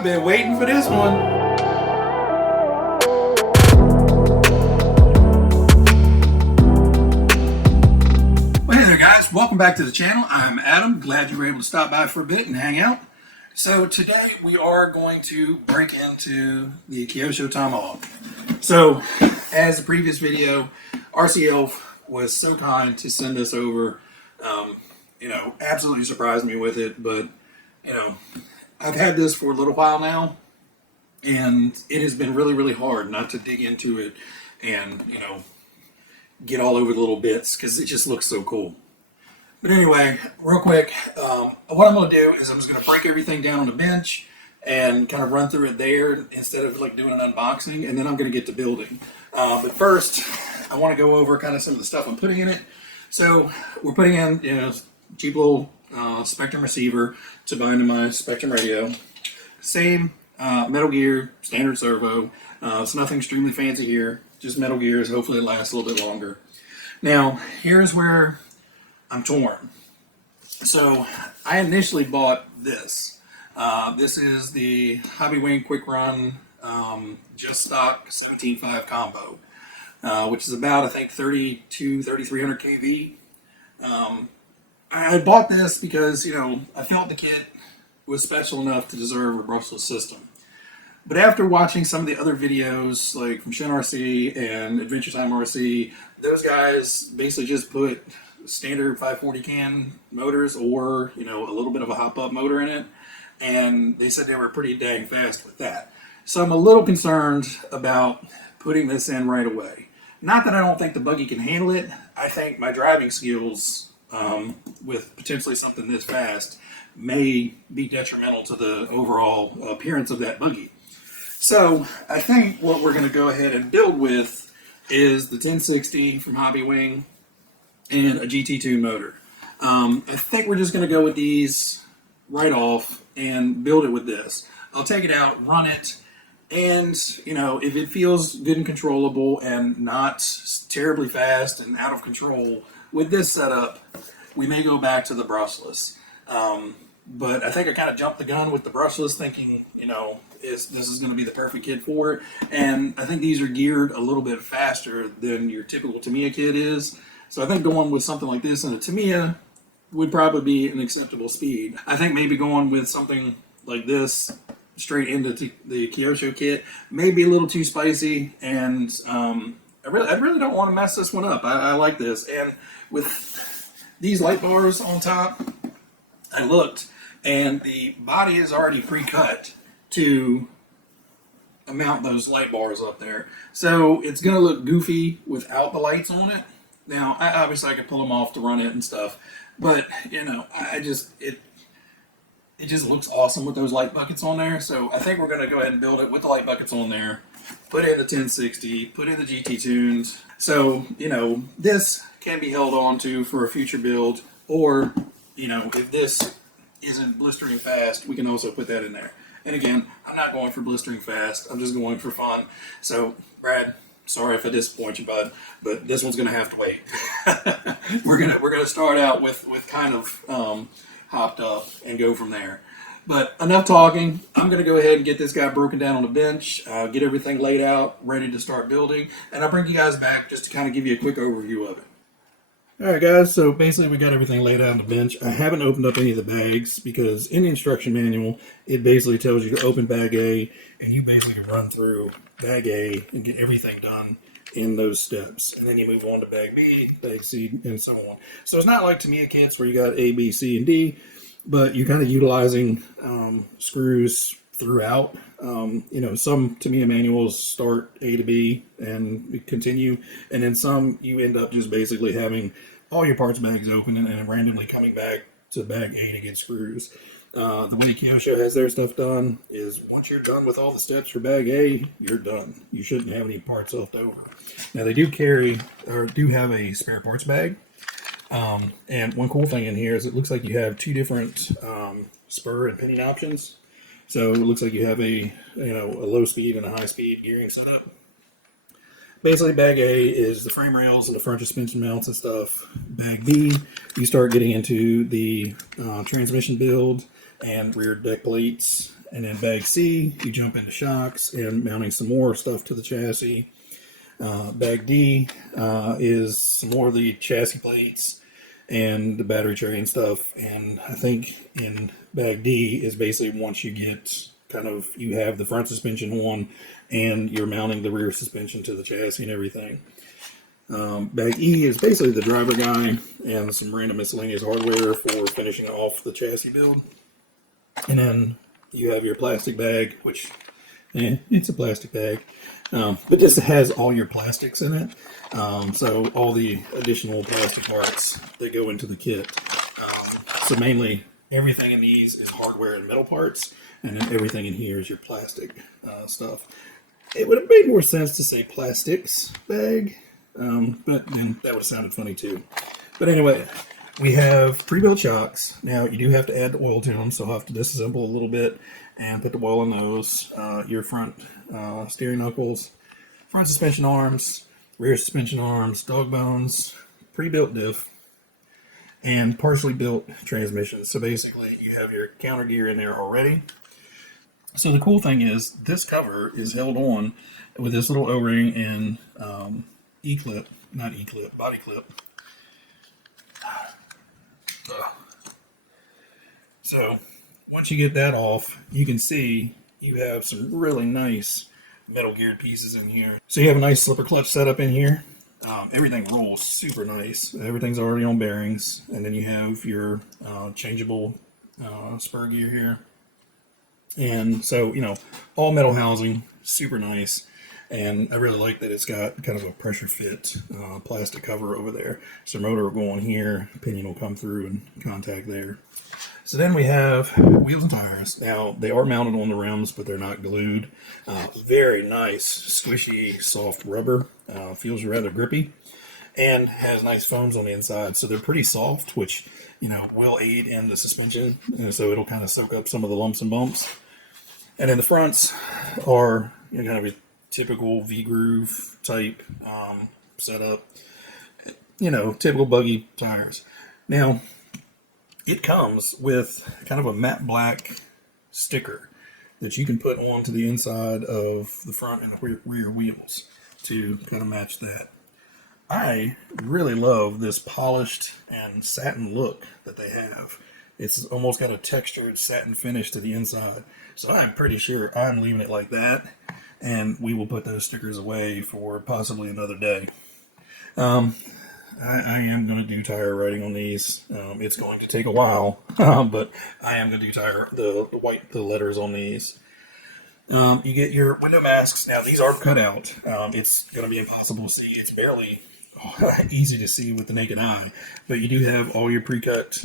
I've been waiting for this one. Well, hey there guys, welcome back to the channel. I'm Adam, glad you were able to stop by for a bit and hang out. So today we are going to break into the Kyosho Tomahawk. So as the previous video, RCL was so kind to send this over. Absolutely surprised me with it, but I've had this for a little while now, and it has been really hard not to dig into it and get all over the little bits because it just looks so cool. But anyway, real quick, what I'm going to do is I'm just going to break everything down on the bench and kind of run through it there instead of like doing an unboxing, and then I'm going to get to building. But first, I want to go over kind of some of the stuff I'm putting in it. So we're putting in cheap little Spectrum receiver to bind to my Spectrum radio. Same Metal Gear standard servo. It's nothing extremely fancy here, just Metal Gears. Hopefully it lasts a little bit longer. Now here's where I'm torn. So I initially bought this. This is the Hobby Wing Quick Run just stock 17.5 combo, which is about, I think, 3,300 kV. I bought this because, I felt the kit was special enough to deserve a brushless system. But after watching some of the other videos, like from Shin RC and Adventure Time RC, those guys basically just put standard 540 can motors or, a little bit of a hop-up motor in it. And they said they were pretty dang fast with that. So I'm a little concerned about putting this in right away. Not that I don't think the buggy can handle it. I think my driving skills with potentially something this fast may be detrimental to the overall appearance of that buggy. So I think what we're going to go ahead and build with is the 1060 from Hobby Wing and a GT2 motor. I think we're just going to go with these right off and build it with this. I'll take it out, run it, and if it feels good and controllable and not terribly fast and out of control with this setup, we may go back to the brushless. But I think I kind of jumped the gun with the brushless, thinking, this is going to be the perfect kit for it. And I think these are geared a little bit faster than your typical Tamiya kit is. So I think going with something like this in a Tamiya would probably be an acceptable speed. I think maybe going with something like this straight into the Kyosho kit may be a little too spicy, and I really don't want to mess this one up. I like this, and with these light bars on top, I looked, and the body is already pre-cut to mount those light bars up there. So it's going to look goofy without the lights on it. Now, obviously I could pull them off to run it and stuff, but, it just looks awesome with those light buckets on there. So I think we're going to go ahead and build it with the light buckets on there, put in the 1060, put in the GT tunes. So, this can be held on to for a future build, or, if this isn't blistering fast, we can also put that in there. And again, I'm not going for blistering fast. I'm just going for fun. So, Brad, sorry if I disappoint you, bud, but this one's going to have to wait. We're gonna start out with kind of hopped up and go from there. But enough talking. I'm going to go ahead and get this guy broken down on the bench, get everything laid out, ready to start building, and I'll bring you guys back just to kind of give you a quick overview of it. Alright guys, so basically we got everything laid out on the bench. I haven't opened up any of the bags because in the instruction manual, it basically tells you to open bag A, and you basically run through bag A and get everything done in those steps. And then you move on to bag B, bag C, and so on. So it's not like Tamiya kits where you got A, B, C, and D, but you're kind of utilizing screws throughout. Some Tamiya manuals start A to B and continue, and then some you end up just basically having all your parts bags open and randomly coming back to bag A to get screws. The way Kyosho has their stuff done is once you're done with all the steps for bag A, you're done. You shouldn't have any parts left over. Now they do have a spare parts bag. And one cool thing in here is it looks like you have two different spur and pinion options. So it looks like you have a low speed and a high speed gearing setup. Basically, bag A is the frame rails and the front suspension mounts and stuff. Bag B, you start getting into the transmission build and rear deck plates. And then bag C, you jump into shocks and mounting some more stuff to the chassis. Bag D is some more of the chassis plates and the battery tray and stuff. And I think in bag D is basically once you get you have the front suspension on and you're mounting the rear suspension to the chassis and everything. Bag E is basically the driver guide and some random miscellaneous hardware for finishing off the chassis build. And then you have your plastic bag, which it's a plastic bag, but just has all your plastics in it. So all the additional plastic parts that go into the kit. So mainly everything in these is hardware and metal parts, and then everything in here is your plastic stuff. It would have made more sense to say plastics bag, but then that would have sounded funny too. But anyway, we have pre-built shocks. Now you do have to add the oil to them, so I'll have to disassemble a little bit and put the oil in those. Your front steering knuckles, front suspension arms, rear suspension arms, dog bones, pre-built diff, and partially built transmissions. So basically you have your counter gear in there already. So the cool thing is this cover is held on with this little O-ring and body clip. So once you get that off, you can see you have some really nice metal geared pieces in here. So you have a nice slipper clutch setup in here. Everything rolls super nice. Everything's already on bearings. And then you have your changeable spur gear here. And so, all metal housing, super nice. And I really like that it's got kind of a pressure fit plastic cover over there. So motor will go on here, pinion will come through and contact there. So then we have wheels and tires. Now, they are mounted on the rims, but they're not glued. Very nice, squishy, soft rubber. Feels rather grippy. And has nice foams on the inside. So they're pretty soft, which, will aid in the suspension. And so it'll kind of soak up some of the lumps and bumps. And then the fronts are kind of a typical V-groove type setup. Typical buggy tires. Now, it comes with kind of a matte black sticker that you can put onto the inside of the front and rear wheels to kind of match that. I really love this polished and satin look that they have. It's almost got a textured satin finish to the inside. So I'm pretty sure I'm leaving it like that, and we will put those stickers away for possibly another day. I am going to do tire writing on these. It's going to take a while, but I am going to do the letters on these. You get your window masks. Now these are cut out. It's going to be impossible to see. It's barely easy to see with the naked eye, but you do have all your pre-cut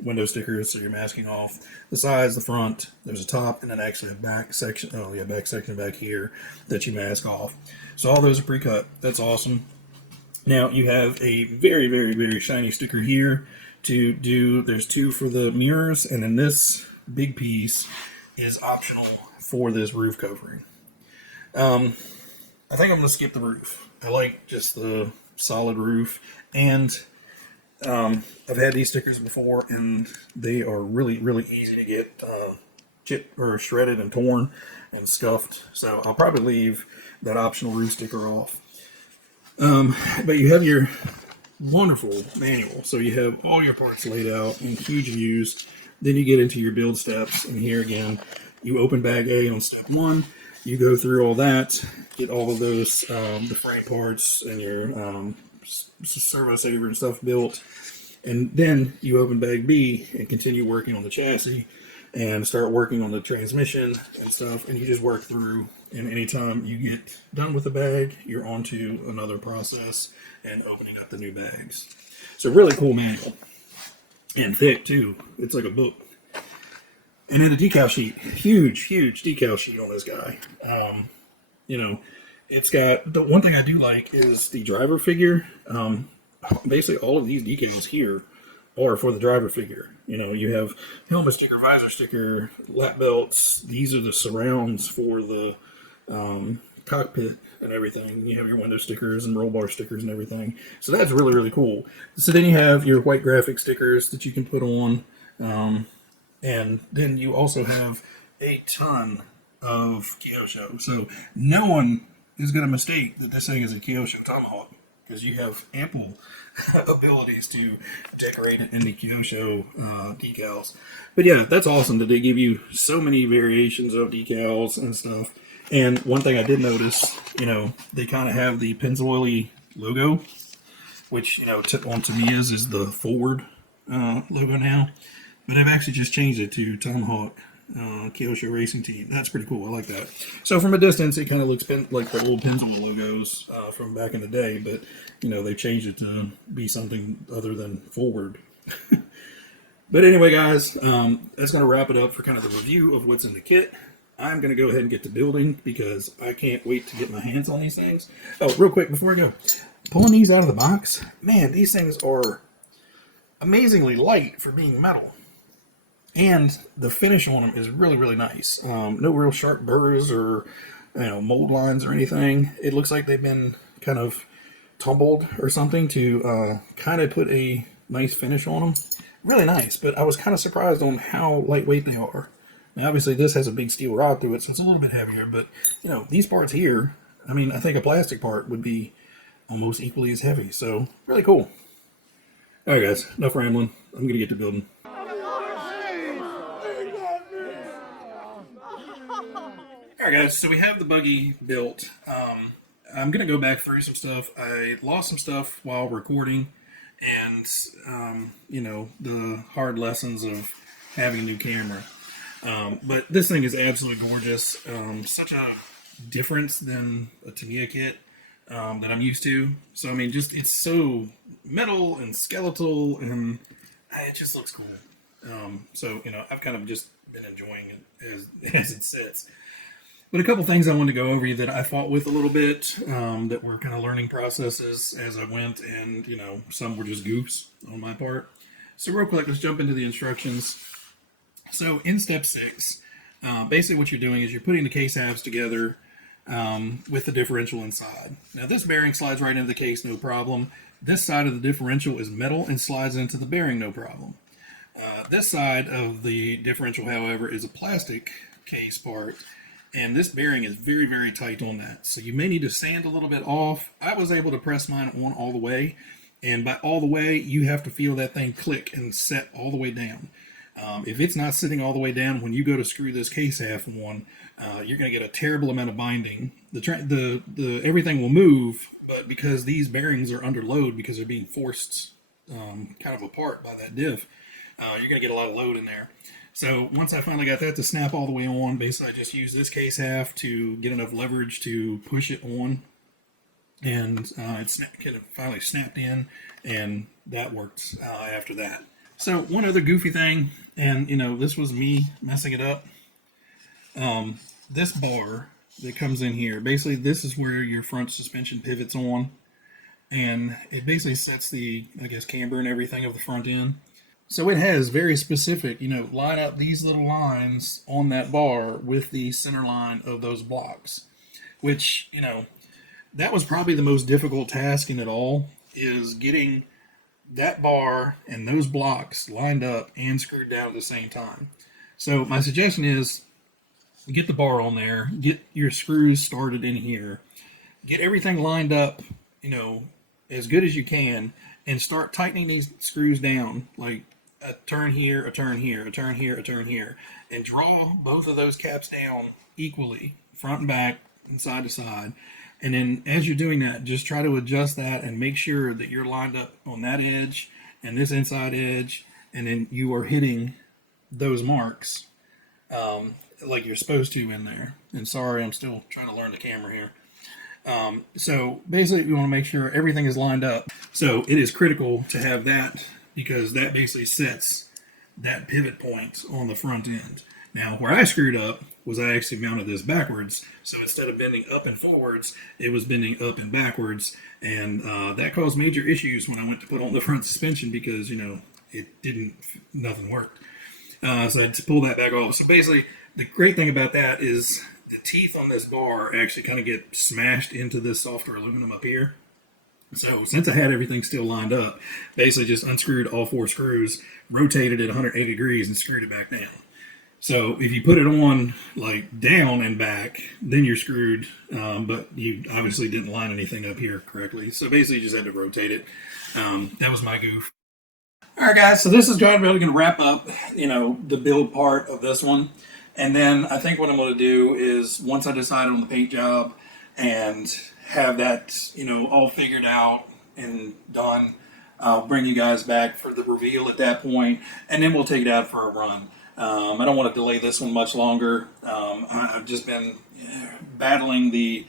window stickers, so you're masking off the sides, the front. There's a top and then actually a back section. Back section back here that you mask off. So all those are pre-cut. That's awesome. Now you have a very, very, very shiny sticker here to do. There's two for the mirrors, and then this big piece is optional for this roof covering. I think I'm going to skip the roof. I like just the solid roof, and I've had these stickers before, and they are really, really easy to get chipped or shredded and torn and scuffed. So I'll probably leave that optional roof sticker off. But you have your wonderful manual. So you have all your parts laid out in huge views. Then you get into your build steps, and here again, you open bag A on step 1. You go through all that, get all of those, the frame parts and your servo saver and stuff built. And then you open bag B and continue working on the chassis and start working on the transmission and stuff. And you just work through, and anytime you get done with the bag, you're on to another process and opening up the new bags. So really cool manual. And thick too. It's like a book. And then the decal sheet, huge decal sheet on this guy. It's got, the one thing I do like is the driver figure. Basically all of these decals here are for the driver figure. You have helmet sticker, visor sticker, lap belts. These are the surrounds for the cockpit and everything. You have your window stickers and roll bar stickers and everything. So that's really, really cool. So then you have your white graphic stickers that you can put on. And then you also have a ton of Kyosho. So no one is going to mistake that this thing is a Kyosho Tomahawk, because you have ample abilities to decorate it in the Kyosho decals. But yeah, that's awesome that they give you so many variations of decals and stuff. And one thing I did notice, they kind of have the Pennzoil logo, which, on Tamiya's is the forward logo now. But I've actually just changed it to Tomahawk Kyosho Racing Team. That's pretty cool. I like that. So from a distance, it kind of looks like the old Pennzoil logos from back in the day. But, they've changed it to be something other than forward. But anyway, guys, that's going to wrap it up for kind of the review of what's in the kit. I'm going to go ahead and get to building because I can't wait to get my hands on these things. Oh, real quick before I go. Pulling these out of the box, man, these things are amazingly light for being metal. And the finish on them is really, really nice. No real sharp burrs or mold lines or anything. It looks like they've been kind of tumbled or something to kind of put a nice finish on them. Really nice, but I was kind of surprised on how lightweight they are. Now, obviously, this has a big steel rod through it, so it's a little bit heavier. But, these parts here, I think a plastic part would be almost equally as heavy. So, really cool. All right, guys, enough rambling. I'm going to get to building. Alright guys, so we have the buggy built. I'm going to go back through some stuff. I lost some stuff while recording, and, the hard lessons of having a new camera. But this thing is absolutely gorgeous. Such a difference than a Tamiya kit that I'm used to. So, it's so metal and skeletal, and it just looks cool. I've kind of just been enjoying it as it sits. But a couple things I wanted to go over that I fought with a little bit, that were kind of learning processes as I went, and, some were just goofs on my part. So real quick, let's jump into the instructions. So in step 6, basically what you're doing is you're putting the case halves together with the differential inside. Now this bearing slides right into the case, no problem. This side of the differential is metal and slides into the bearing, no problem. This side of the differential, however, is a plastic case part. And this bearing is very, very tight on that. So you may need to sand a little bit off. I was able to press mine on all the way. And by all the way, you have to feel that thing click and set all the way down. If it's not sitting all the way down, when you go to screw this case half on, you're going to get a terrible amount of binding. Everything will move, but because these bearings are under load, because they're being forced kind of apart by that diff, you're going to get a lot of load in there. So once I finally got that to snap all the way on, basically I just used this case half to get enough leverage to push it on, and it kind of finally snapped in, and that worked after that. So one other goofy thing, and this was me messing it up. This bar that comes in here, basically this is where your front suspension pivots on, and it basically sets the, camber and everything of the front end. So it has very specific, line up these little lines on that bar with the center line of those blocks, which, that was probably the most difficult task in it all, is getting that bar and those blocks lined up and screwed down at the same time. So my suggestion is get the bar on there, get your screws started in here, get everything lined up, as good as you can, and start tightening these screws down, like a turn here, a turn here, a turn here, a turn here, and draw both of those caps down equally, front and back and side to side. And then as you're doing that, just try to adjust that and make sure that you're lined up on that edge and this inside edge, and then you are hitting those marks like you're supposed to in there. And sorry, I'm still trying to learn the camera here. So basically you want to make sure everything is lined up. So it is critical to have that, because that basically sets that pivot point on the front end. Now, where I screwed up was I actually mounted this backwards. So instead of bending up and forwards, it was bending up and backwards. And that caused major issues when I went to put on the front suspension, because, nothing worked. So I had to pull that back off. So basically, the great thing about that is the teeth on this bar actually kind of get smashed into this softer aluminum up here. So since I had everything still lined up, basically just unscrewed all 4 screws, rotated it 180 degrees, and screwed it back down. So if you put it on like down and back, then you're screwed, but you obviously didn't line anything up here correctly. So basically you just had to rotate it. That was my goof. All right, guys, so this is really going to wrap up, the build part of this one. And then I think what I'm going to do is, once I decide on the paint job and have that, all figured out and done, I'll bring you guys back for the reveal at that point, and then we'll take it out for a run. I don't want to delay this one much longer. I've just been battling the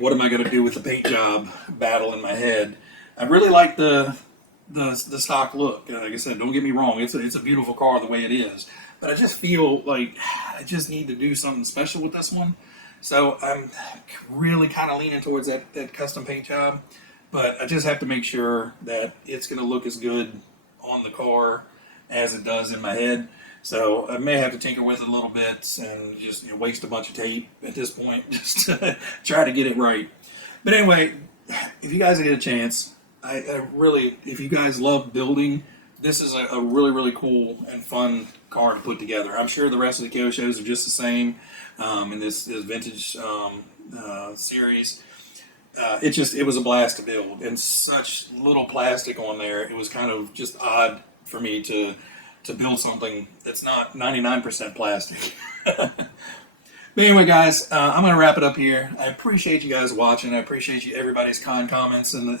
what am I going to do with the paint job battle in my head. I really like the stock look. Like I said, don't get me wrong, it's a beautiful car the way it is. But I just feel like I just need to do something special with this one. So I'm really kind of leaning towards that custom paint job. But I just have to make sure that it's going to look as good on the car as it does in my head. So I may have to tinker with it a little bit and just waste a bunch of tape at this point just to try to get it right. But anyway, if you guys get a chance, I really, if you guys love building, this is a really, really cool and fun car to put together. I'm sure the rest of the Kyoshos are just the same in this vintage series. It was a blast to build, and such little plastic on there. It was kind of just odd for me to build something that's not 99% plastic. But anyway, guys, I'm going to wrap it up here. I appreciate you guys watching. I appreciate everybody's kind comments and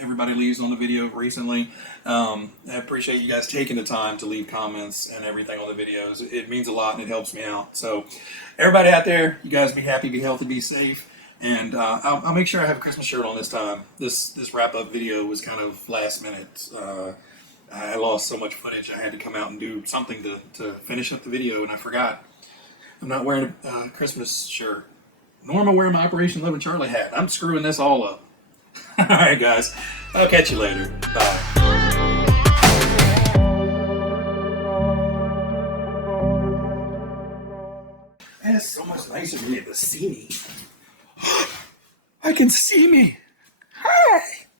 everybody leaves on the video recently. I appreciate you guys taking the time to leave comments and everything on the videos. It means a lot and it helps me out. So everybody out there, you guys be happy, be healthy, be safe. And I'll make sure I have a Christmas shirt on this time. This wrap-up video was kind of last minute. I lost so much footage. I had to come out and do something to finish up the video, and I forgot. I'm not wearing a Christmas shirt. Nor am I wearing my Operation Love and Charlie hat. I'm screwing this all up. All right, guys. I'll catch you later. Bye. Man, it's so much nicer to be able to see me. I can see me. Hi.